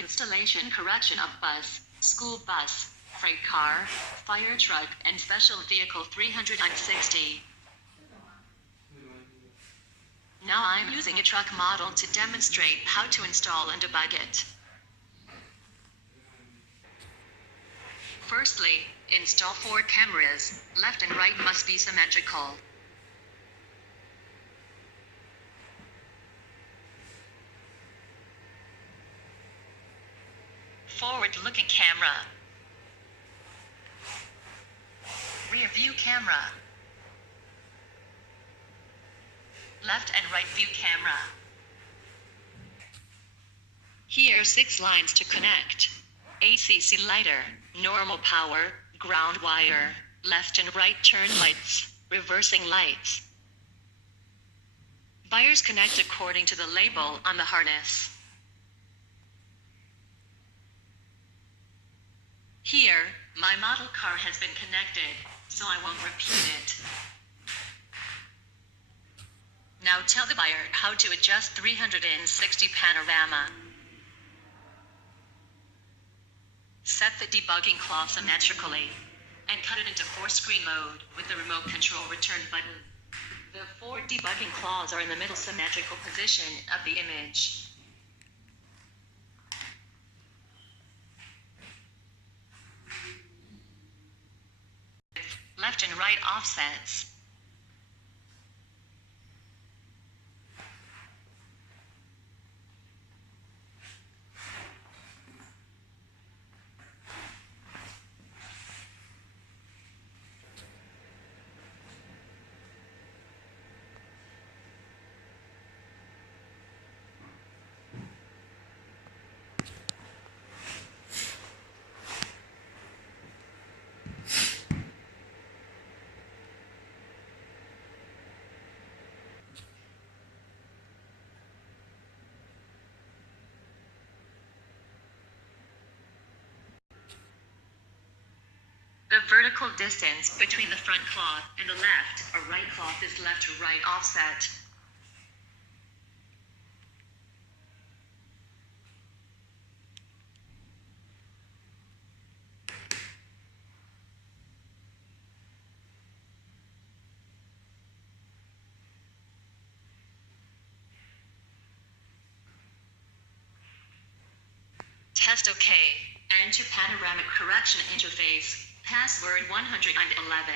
installation correction of bus, school bus, freight car, fire truck, and special vehicle 360. Now I'm using a truck model to demonstrate how to install and debug it. Firstly, install 4 cameras, left and right must be symmetrical. Forward-looking camera. Rear view camera. Left and right view camera. Here 6 lines to connect. ACC lighter, normal power, ground wire, left and right turn lights, reversing lights. Wires connect according to the label on the harness. Here, my model car has been connected, so I won't repeat it. Now tell the buyer how to adjust 360 panorama. Set the debugging claw symmetrically, and cut it into 4-screen mode with the remote control return button. The 4 debugging claws are in the middle symmetrical position of the image. Left and right offsets. The vertical distance between the front cloth and the left or right cloth is left to right offset. Test OK. Enter panoramic correction interface. Password 111.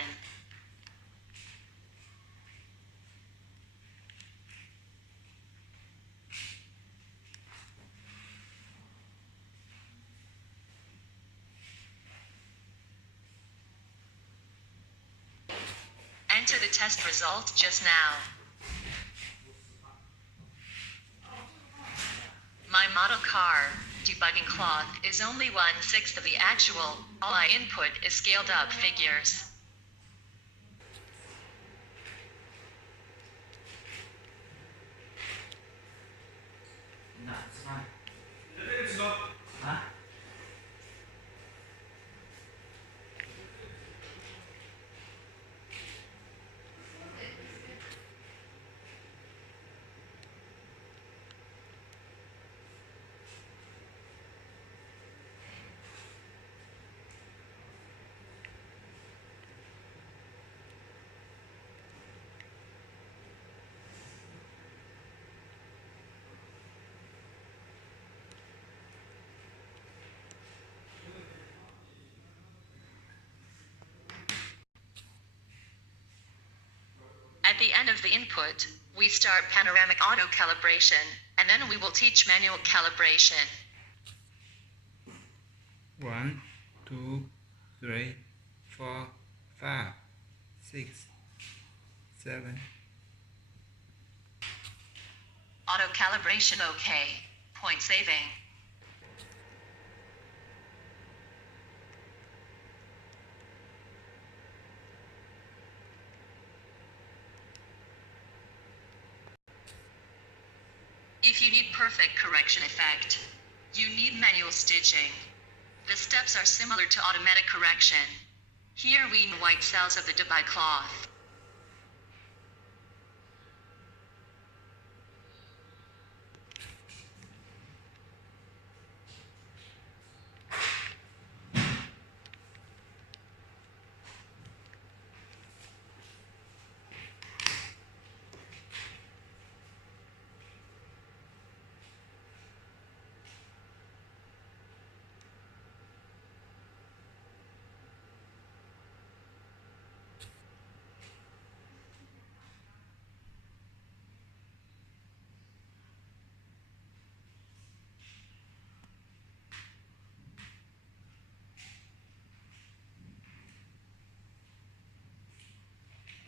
Enter the test result just now. My model car debugging cloth is only 1/6 of the actual. All I input is scaled up figures. At the end of the input, we start panoramic auto calibration, and then we will teach manual calibration. 1, 2, 3, 4, 5, 6, 7. Auto calibration OK. Point saving. If you need perfect correction effect, you need manual stitching. The steps are similar to automatic correction. Here we need white cells of the debug cloth.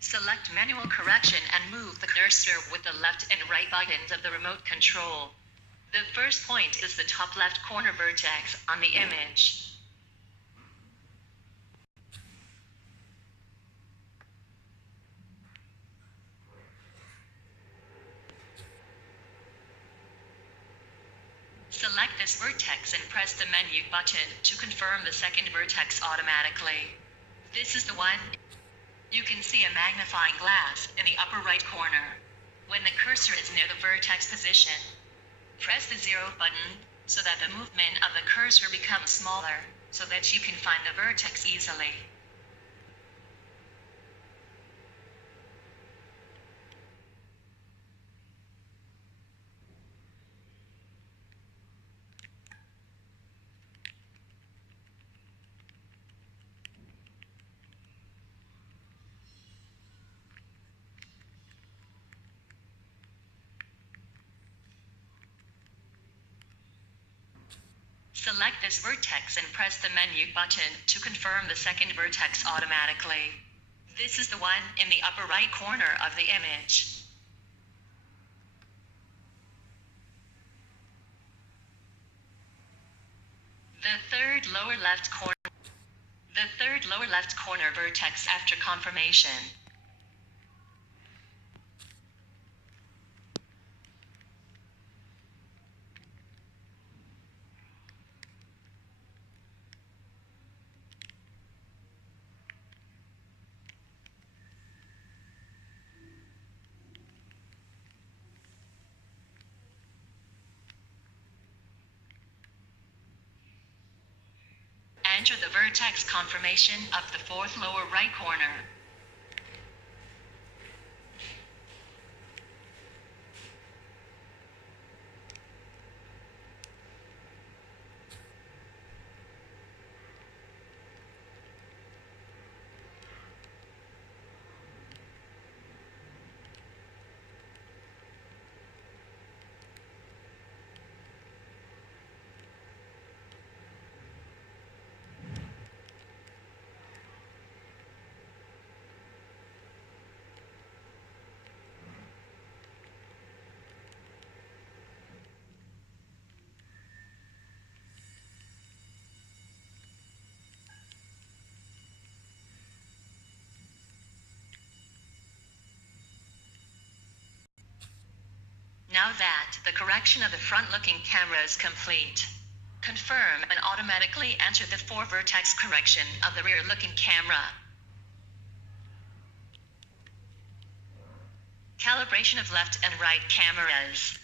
Select Manual Correction and move the cursor with the left and right buttons of the remote control. The first point is the top left corner vertex on the image. Select this vertex and press the menu button to confirm the second vertex automatically. This is the one. You can see a magnifying glass in the upper right corner. When the cursor is near the vertex position, press the 0 button so that the movement of the cursor becomes smaller, so that you can find the vertex easily. Select this vertex and press the menu button to confirm the second vertex automatically. This is the one in the upper right corner of the image. The third lower left corner vertex after confirmation. Enter the vertex confirmation of the fourth lower right corner. Now that the correction of the front-looking camera is complete, confirm and automatically enter the 4 vertex correction of the rear-looking camera. Calibration of left and right cameras.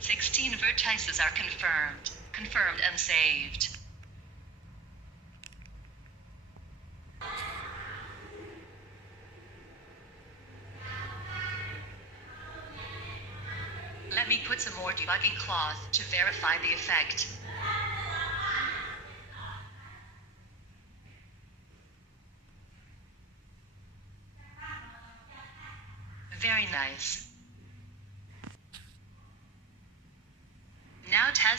Sixteen vertices are confirmed and saved. Let me put some more debugging cloth to verify the effect. Very nice.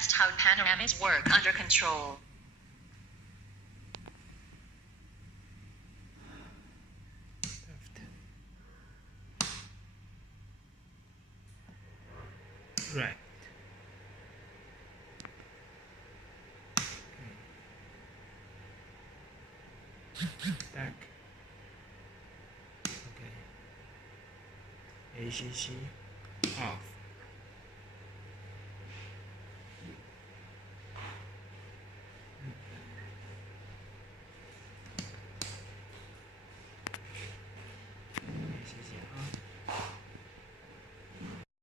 test how panoramas work under control. Left. Right. Back. Okay. ACC off.